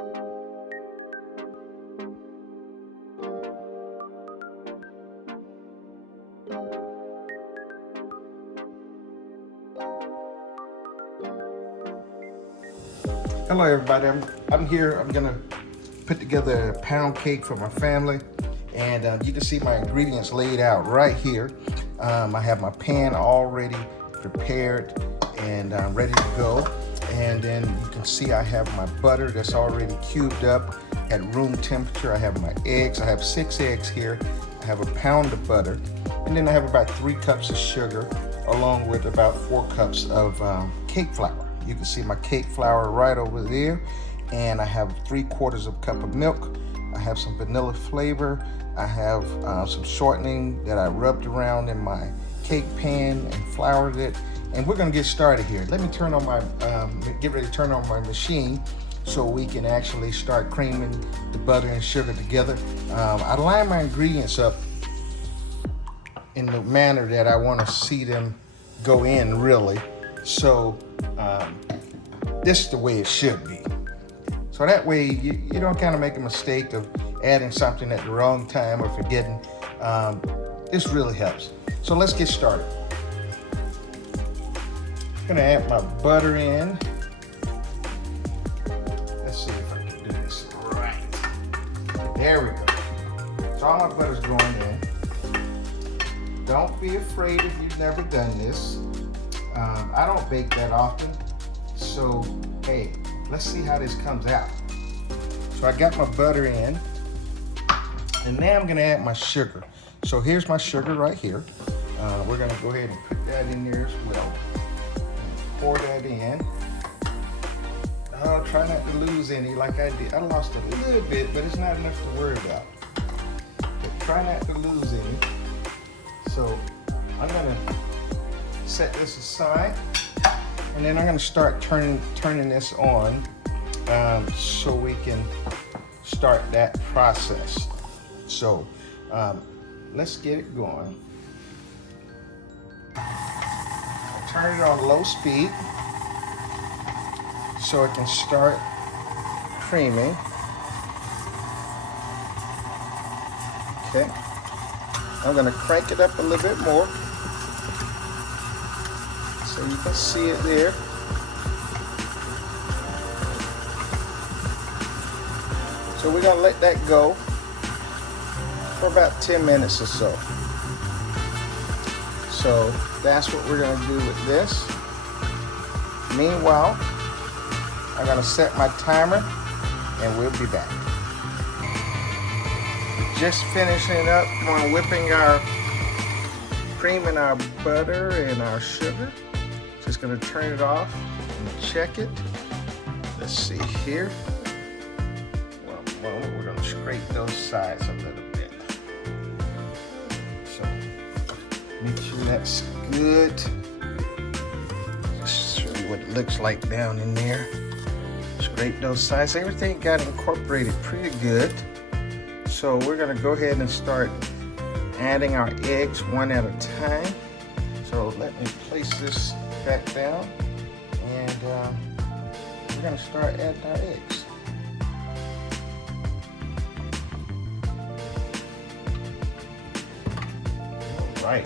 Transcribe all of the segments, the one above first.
Hello everybody, I'm here. I'm gonna put together a pound cake for my family, and you can see my ingredients laid out right here. I have my pan already prepared and ready to go, and then you can see I have my butter that's already cubed up at room temperature. I have my eggs. I have 6 eggs here. I have a pound of butter, and then I have about 3 cups of sugar along with about 4 cups of cake flour. You can see my cake flour right over there, and I have 3/4 cup of milk. I have some vanilla flavor. I have some shortening that I rubbed around in my cake pan and floured it. And we're gonna get started here. Let me turn on my, get ready to turn on my machine so we can actually start creaming the butter and sugar together. I line my ingredients up in the manner that I wanna see them go in really. So this is the way it should be. So that way you don't kind of make a mistake of adding something at the wrong time or forgetting. This really helps. So let's get started. I'm gonna add my butter in. Let's see if I can do this right. There we go. So all my butter's going in. Don't be afraid if you've never done this. I don't bake that often, so hey, let's see how this comes out. So I got my butter in, and now I'm gonna add my sugar. So here's my sugar right here. We're gonna go ahead and put that in there as well. Pour that in. Try not to lose any like I did. I lost a little bit, but it's not enough to worry about. But try not to lose any. So I'm gonna set this aside, and then I'm going to start turning this on so we can start that process. So let's get it going. I'll turn it on low speed so it can start creaming. Okay, I'm going to crank it up a little bit more so you can see it there. So we're gonna let that go for about 10 minutes or so. So that's what we're gonna do with this. Meanwhile, I'm gonna set my timer and we'll be back. Just finishing up on whipping our cream and our butter and our sugar. Just gonna turn it off and check it. Let's see here. Well, we're gonna scrape those sides a little bit. So make sure that's good. Just show you what it looks like down in there. Scrape those sides. Everything got incorporated pretty good. So we're gonna go ahead and start adding our eggs one at a time. So let me place this back down, and we're gonna start adding our eggs. All right.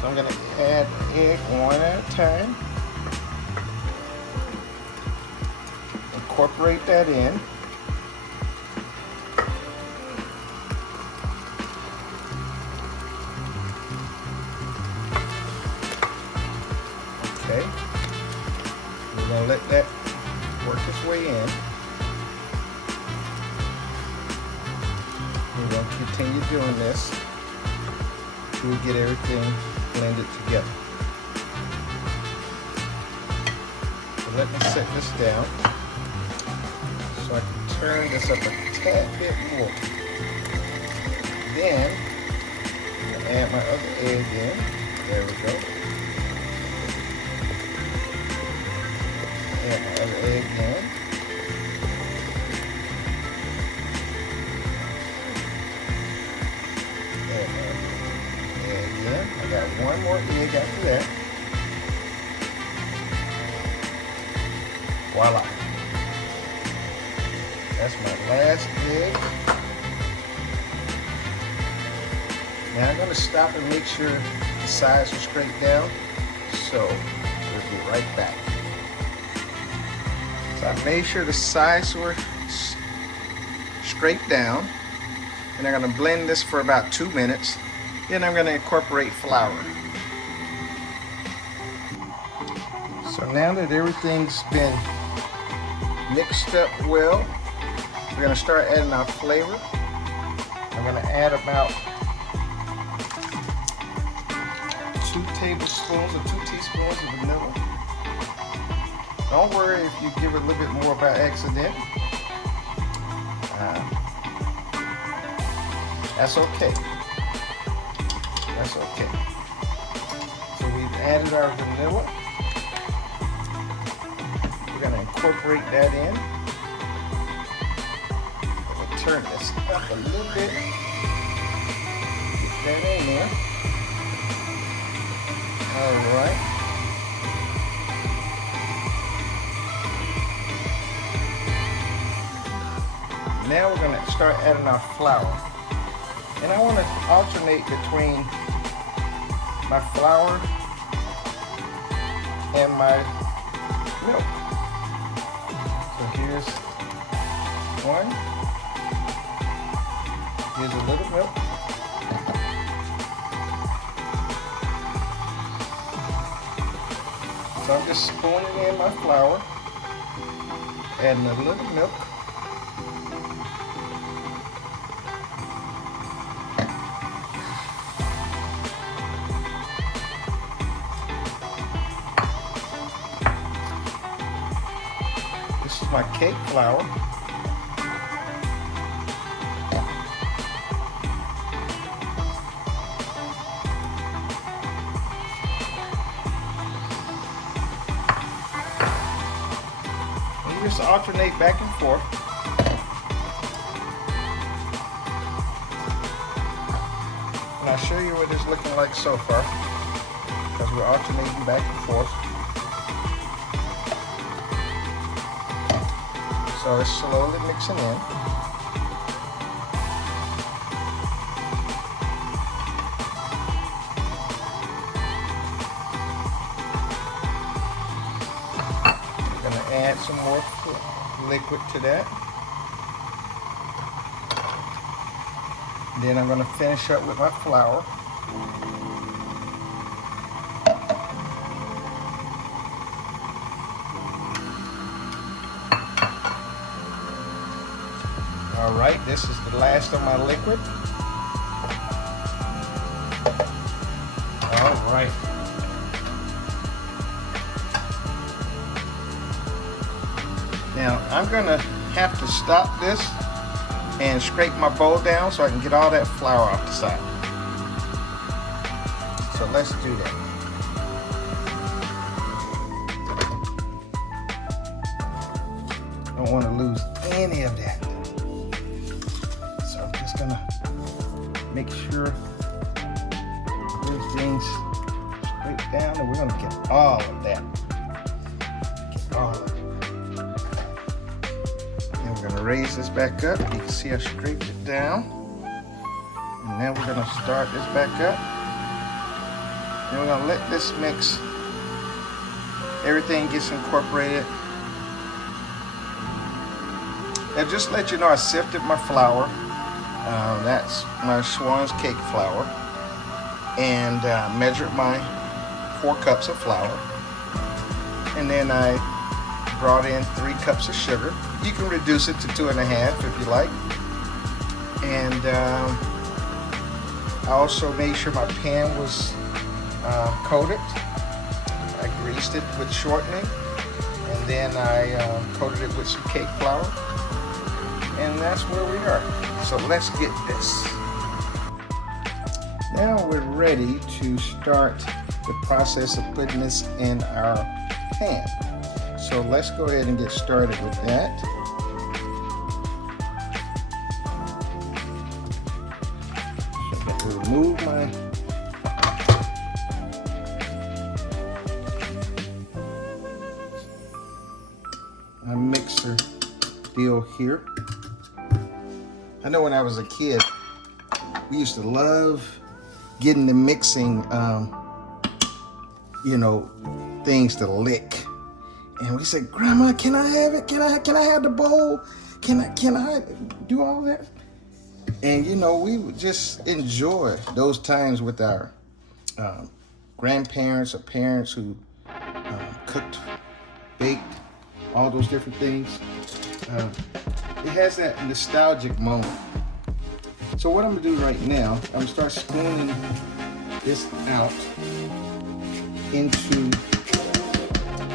So I'm gonna add egg one at a time. Incorporate that in. Okay, we're gonna let that work its way in. We're gonna continue doing this till we get everything blended together. So let me set this down so I can turn this up a tad bit more. Then I'm gonna add my other egg in. There we go. Add my other egg in. Add my egg in. I got one more egg after that. Voila. That's my last egg. Now I'm going to stop and make sure the sides are straight down. So we'll be right back. So I made sure the sides were straight down. And I'm going to blend this for about 2 minutes. Then I'm going to incorporate flour. So now that everything's been mixed up well, we're going to start adding our flavor. I'm going to add about 2 tablespoons or 2 teaspoons of vanilla. Don't worry if you give it a little bit more by accident. That's okay. That's okay. So we've added our vanilla. We're going to incorporate that in. I'm going to turn this up a little bit. Get that in there. All right. Now we're going to start adding our flour. And I want to alternate between my flour and my milk. So here's one. Here's a little milk. So I'm just spooning in my flour, adding a little milk. This is my cake flour. And you just alternate back and forth. And I'll show you what it's looking like so far, because we're alternating back and forth. So it's slowly mixing in. I'm going to add some more liquid to that. Then I'm going to finish up with my flour. All right, this is the last of my liquid. All right. Now, I'm gonna have to stop this and scrape my bowl down so I can get all that flour off the side. So let's do that. Don't want to lose any of that. Gonna make sure everything's straight down, and we're gonna get all of that. Get all of it. And we're gonna raise this back up. You can see I scraped it down. And now we're gonna start this back up. And we're gonna let this mix. Everything gets incorporated. And just let you know, I sifted my flour. That's my Schwan's cake flour, and measured my 4 cups of flour, and then I brought in 3 cups of sugar. You can reduce it to 2.5 if you like. And I also made sure my pan was coated. I greased it with shortening, and then I coated it with some cake flour, and that's where we are. So let's get this. Now we're ready to start the process of putting this in our pan. So let's go ahead and get started with that. So I'm going to remove my my mixer deal here. I know when I was a kid, we used to love getting the mixing, you know, things to lick. And we said, Grandma, can I have it? Can I have the bowl? Can I do all that? And you know, we would just enjoy those times with our grandparents or parents who cooked, baked, all those different things. It has that nostalgic moment. So what I'm gonna do right now, I'm gonna start spooning this out into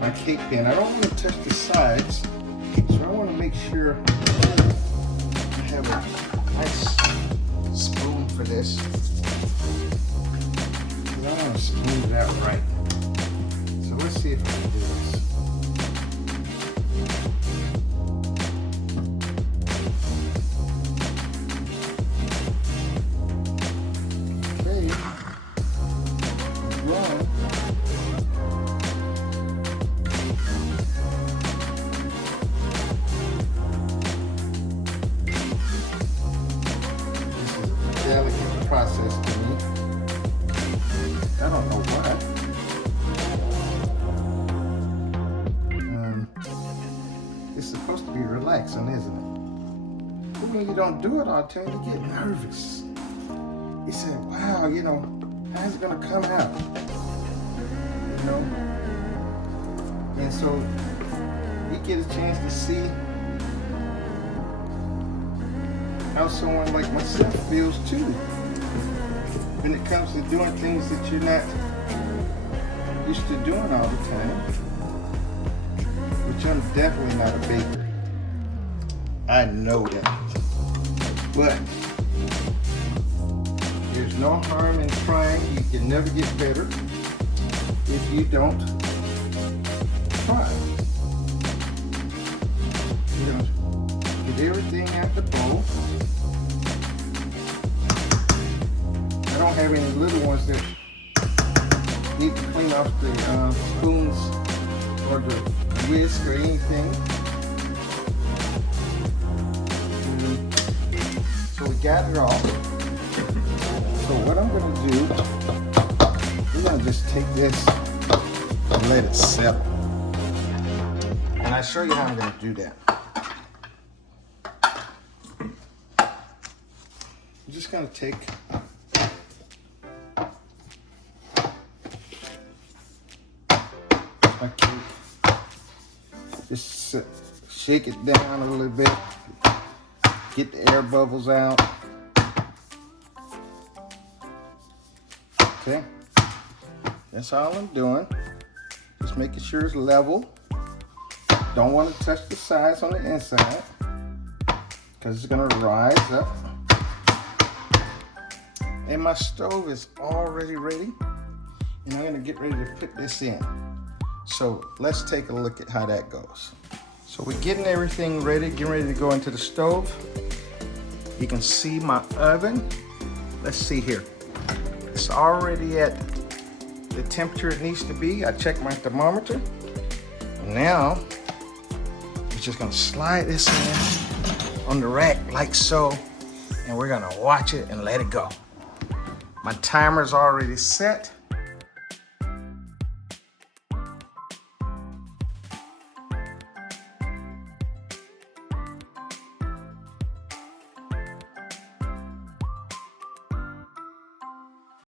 my cake pan. I don't want to touch the sides, so I want to make sure I have a nice spoon for this. I want to spoon it out right. So let's see if I can do this. Okay. Well, delicate process to me. I don't know why. It's supposed to be relaxing, isn't it? But when you don't do it all the time, you get nervous. You say, wow, you know, how's it gonna come out? You know? And so you get a chance to see how someone like myself feels too when it comes to doing things that you're not used to doing all the time. Which I'm definitely not a baker. I know that. But there's no harm in trying. You can never get better if you don't try. You know, get everything out the bowl. I don't have any little ones that need to clean off the spoons or the whisk or anything. So we got it all. So what I'm gonna do, we're gonna just take this and let it settle. And I'll show you how I'm gonna do that. I'm just gonna take my cake, just shake it down a little bit, get the air bubbles out. Okay, that's all I'm doing. Just making sure it's level. Don't want to touch the sides on the inside because it's gonna rise up. And my stove is already ready, and I'm gonna get ready to put this in. So let's take a look at how that goes. So we're getting everything ready, getting ready to go into the stove. You can see my oven. Let's see here. It's already at the temperature it needs to be. I checked my thermometer. Now, we're just gonna slide this in on the rack like so, and we're gonna watch it and let it go. My timer's already set.